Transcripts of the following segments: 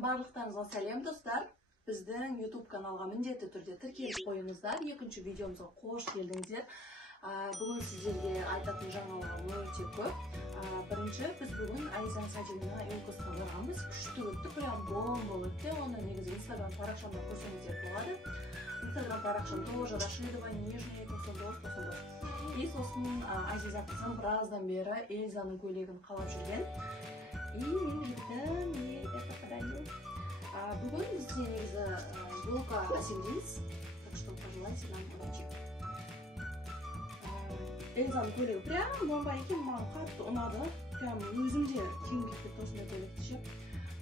Барлықтарыңызға сәлем достар. Біздің YouTube каналға міндетті түрде тіркеліп қойыңыздар. Екінші видеомызға қош келдіңіздер. Бүгін сіздерге айтатын жаңалығым өте көп. Бірінші, біз бүгін Айзаның садигына елкасына барғанбыз. Күшті өтті, прям бомба өтті. Оны негізі Instagram парақшамда көрсеңіздер болады. Instagram парақшам тоже Рашидова, Нижняя, 99. И сосын Азиза қызым біраздан бері Эльзаның көйлегін қалап жүрген. И мен жеттім, это подарил. Бүгін бізде негізі елка әсемдейміз. Так что пожелайте нам удачи. Эльзаның көйлегі прям бомба екен, маған қатты ұнады. Прям өзімде киінбек деп осындай көйлекті ше.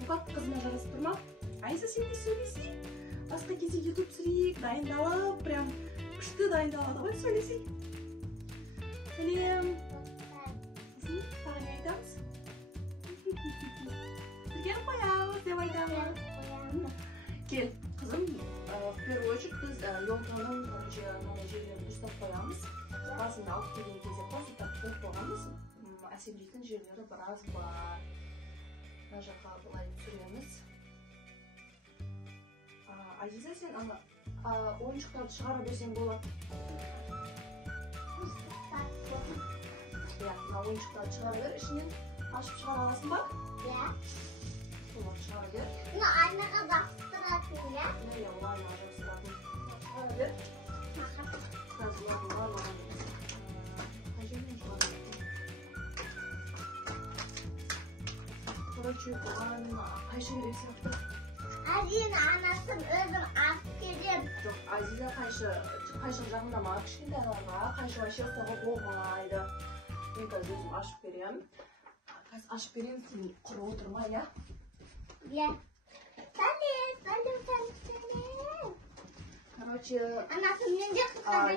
Қатты қызыма жарасып тұр ма? Айза, сен де сөйлесей. Басқа кезде YouTube түсірейік, дайындалып, прям күшті дайындалады ғой, сөйлесей. Сәлем. Тағы не айтамыз? Тіркеліп қоямыз деп айтамыз. Кел, қызым, в первую очередь біз елканың жерлерін дұрыстап қоямыз. Басында алып келген кезде просто так қойып қойғанбыз. Әсемдейтін жерлері біраз бар. Мына жаққа былай түсіреміз. Азиза, сен ойыншықтарды шығара берсең болады. Мына ойыншықтарды шығара бер, ішінен ашып шығара аласың ба? Иә. Соларды шығара бер. Мына айнаға жабыстыратын, иә? Иә, ол айнаға жабыстыратын. Шығара бер. Қазылардың барлығын қай жерден шығара бер? Короче, бұған қайшы керек сияқты. Азизаның анасын өзім алып келем. Жоқ, Азиза қайшы жағында ма? Кішкентайларға қайшы вообще ұстауға болмайды. Мен қазір өзім ашып берем. Қазір ашып берем, сен құры отырма, иә? Иә. Сәлем. Короче, Анасымен де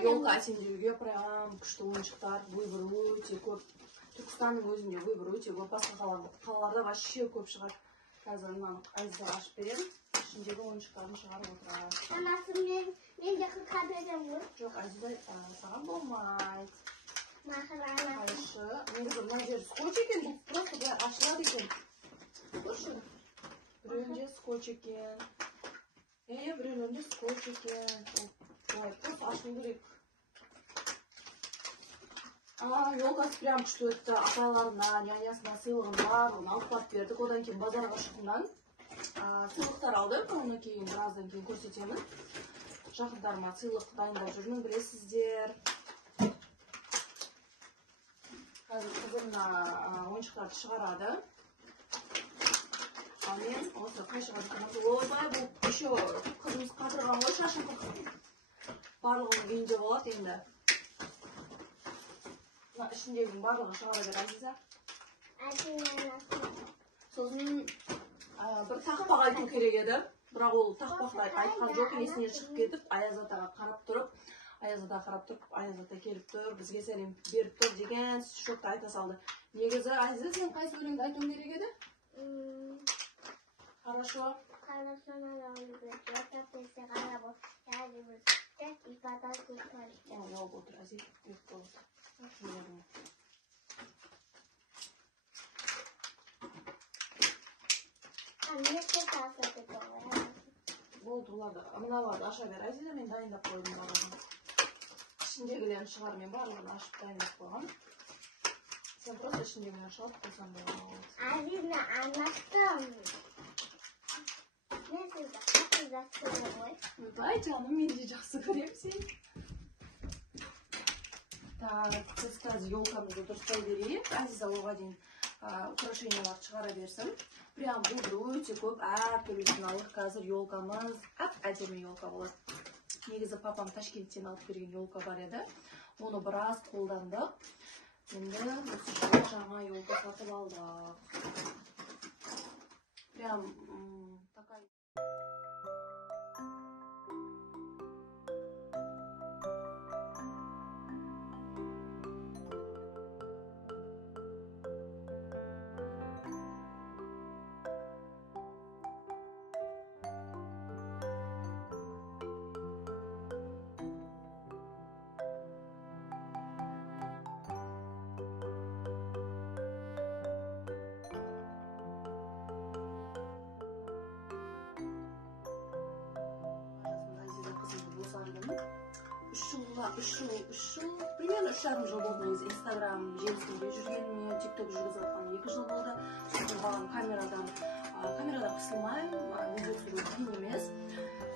елка әсемдеуге прям күшті ойыншықтар, выбор өте көп. Түркістанның өзінде выбор өте көп. Басқа қалаларда вообще көп шығар. Қазір мынаны Азизаға ашып берем. Ішіндегі ойыншықтарын шығарып отырады. Анасымен мен де қырқа берем ғой. Жоқ, Азиза, саған болмайды. Қайшы. Негізі мына жер скотч екен, бұл просто былай ашылады екен. Көрші. Біреуінде скотч екен. Біреуінде скотч екен. Былай просто ашылу керек. Елкасы прям күшті өтті. Апайларына, нянясына сыйлығын барлығын алып барып бердік. Одан кейін базарға шыққаннан сыйлықтар алдық. Оны кейін біраздан кейін көрсетемін. Жақындарыма сыйлық дайындап жүрмін, білесіздер. Қазір қызымна ойыншықтарды шығарады. Мен осы қайшыға жүкіміз. Ойбай, бұл еще қызымыз қатырған ғой шашын қырқын. Барлығының үйінде болады енді. Ішіндегінің барлығы шығара бер, Азиза. Сосын бір тақпақ айту керек еді. Бірақ ол тақпақты айтқан жоқ, есінен шығып кетіп, Аяз атаға қарап тұрып, Аяз ата келіп тұр, бізге сәлем беріп тұр деген шөкті айта салды. Негізі, Азиза, сен қайсы өлеңді айтуың керек еді? Хорошо. Хорошо, надо улыбаться. Это песня «Гарабо». Я люблю стать и подать культуру. Ол отыр, Азиза, беріп болды. Не пытался ты говорить. Болды, мыналарды аша бер, Азиза, мен дайындап қойдым барлығын. Ішіндегілерін шығар, мен барлығын ашып дайындап қойған. Сен просто ішіндегілерін шығарып қойсаң болады. Азиза, анастым. Мен сізді қатты жақсы көрем ғой. Ай, жаным, мен де жақсы көрем сен. Так, біз қазір елкамызды дұрыстай берейік. Азиза оған дейін украшенияларды шығара берсін. Прям бұл өте көп әртүрлісін алып. Қазір елкамыз әдемі елка болады. Негізі папам Ташкенттен алып берген елка бар еді. Оны біраз қолдандық. Енді осы жылы жаңа елка сатып алдық. Прям такая... 3 жыл, примерно 3,5 жыл болды негізі Instagram желісінде жүргеніме, TikTok жүргізіп жатқаныма 2 жыл болды. Маған камерадан қысылмаймын, видео түсіру қиын емес.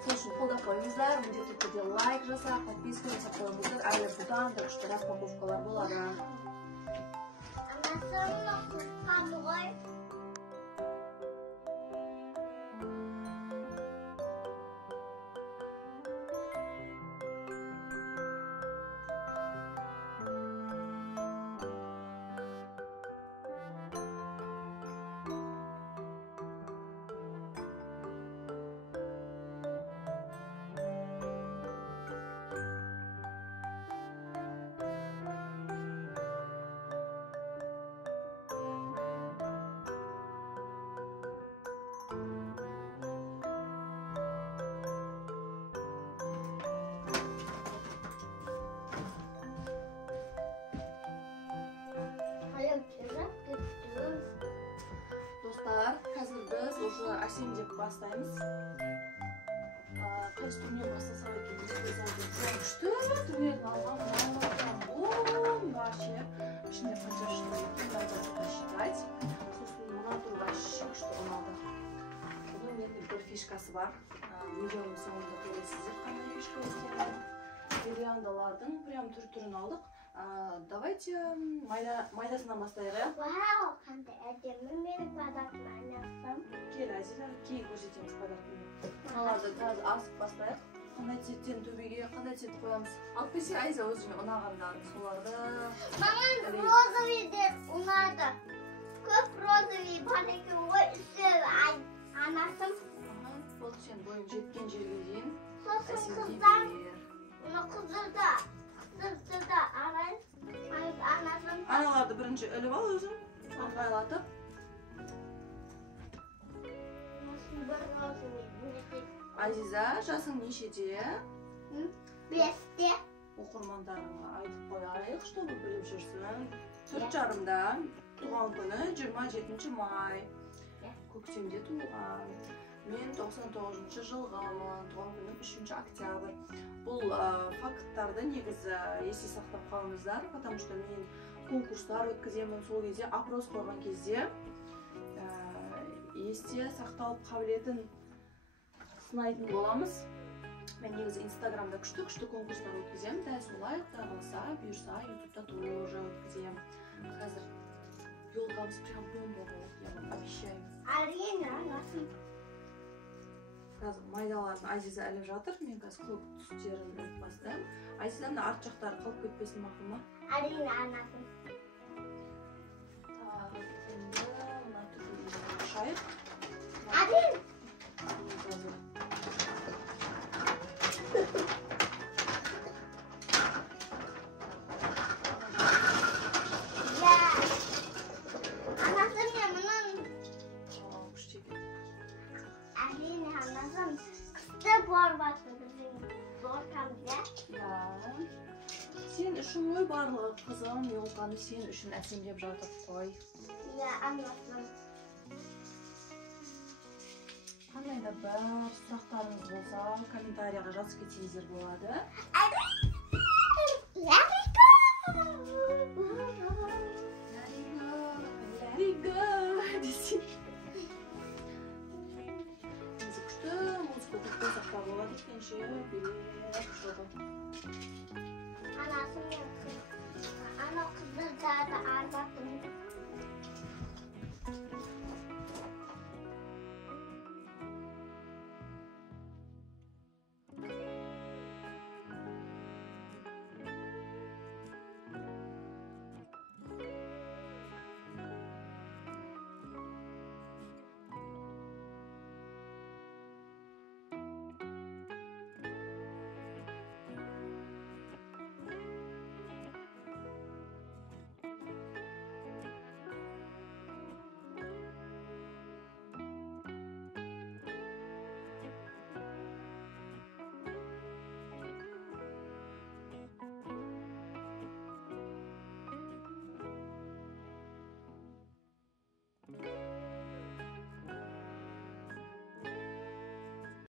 Сол үшін қолдап қойыңыздар, міндетті түрде лайк жасап, подписка жасап қойыңыздар. Әлі бұдан да күшті распаковкалар болады. Достар, қазір біз уже әсемдеп бастаймыз. Қайсы түрінен бастасақ екен, күшті түрінен алған, вообще, ішінде қанша шықты екен, надо считать. Сосын мына түр вообще күшті ұнады. Бұның менде бір фишкасы бар. Видеоның соңында көресіздер қандай фишка екенін. Гирляндалардың прям түрін алдық. Давайте майдасынан бастайық. Вау, қандай әдемі менің подаркым анасым. Кел, Азиза, кейін көрсетеміз подаркын. Мыналарды қазір асып бастайық. Қандай цветтен төбеге, қандай цвет қоямыз. Алып келсе, Азиза өзіме ұнағандарын соларды. Маған розовыйден ұнады. Көп розовый бар екен ғой, үстері анасым. Болды, сен бойың жеткен жерге дейін. Сосын қыздар, оны қыздырды. Аналарды бірінші іліп ал өзің, ыңғайлатып. Азиза, жасың нешеде? 5-те. Оқырмандарыңа айтып қояйық, чтобы біліп жүрсін. 4,5-да туған күні 27 май. Көктемде туған. Мен 99 жылғамын, туған күнім 3 октябрь. Бұл факттарды негізі есте сақтап қалыңыздар, потому что мен конкурстар өткіземін, сол кезде опрос қойған кезде есте сақталып қабілетін сынайтын боламыз. Мен негізі Инстаграмда күшті конкурстар өткіземін, дәл солай қаласа, бұйырса, ютубта тоже өткіземін. Қазір елкамыз прям бомба болады, я вам обещаю. Арина, насым. Қазір майдаларын Азиза іліп жатыр. Мен қазір көп түстерін іліп бастаймын. Азизаның арт жақтары қалып кетпесін мақұл ма? Арина анасым. Енді мына түрін шайып. Арин! Сен үшін ғой барлығы қызым, елканы сен үшін әсемдеп жатыр қой. Я анасым. Қандай да бір сұрақтарыңыз болса, комментарияға жазып кетсеңіздер болады. Ләрига десең. Күшті музыка қойсақ та болады еткенше берек жоғы. Анасым ана қыздырды